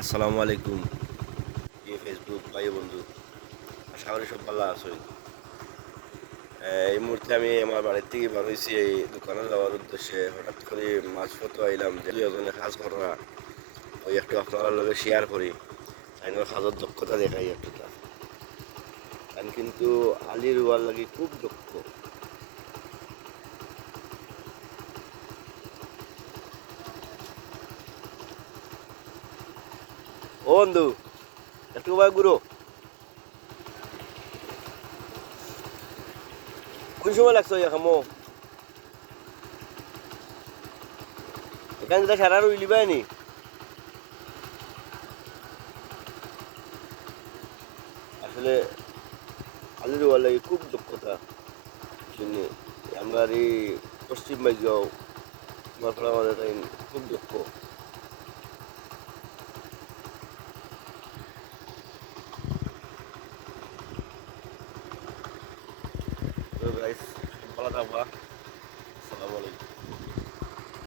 আসসালামু আলাইকুম। ফেসবুক ভাই বন্ধু, আশা করি সব ভালো আছেন। এই মুহূর্তে আমি আমার বাড়ির থেকে বার হয়েছি এই দোকানে যাওয়ার উদ্দেশ্যে। হঠাৎ করে মাঝপথে আইলাম যে দুই একজনে কাজ করা, ওই একটু আপনার লগে শেয়ার করি। তাই কাজের দক্ষতা দেখাই একটুটা। আমি কিন্তু আলি রুয়ার লাগি খুব দক্ষ। ও বন্ধু, একটু ভাই গুরু, কোন সময় লাগছো এখামো? এখান থেকে সারা রইলি বাইনি। আসলে আলি রুয়ার লাগি খুব দক্ষতা। বুঝলি, আমরা এই পশ্চিম বাইগাঁও আমার আমাদের খুব দক্ষ। তো গাইস, ভালো থাকবা। আসসালামু আলাইকুম।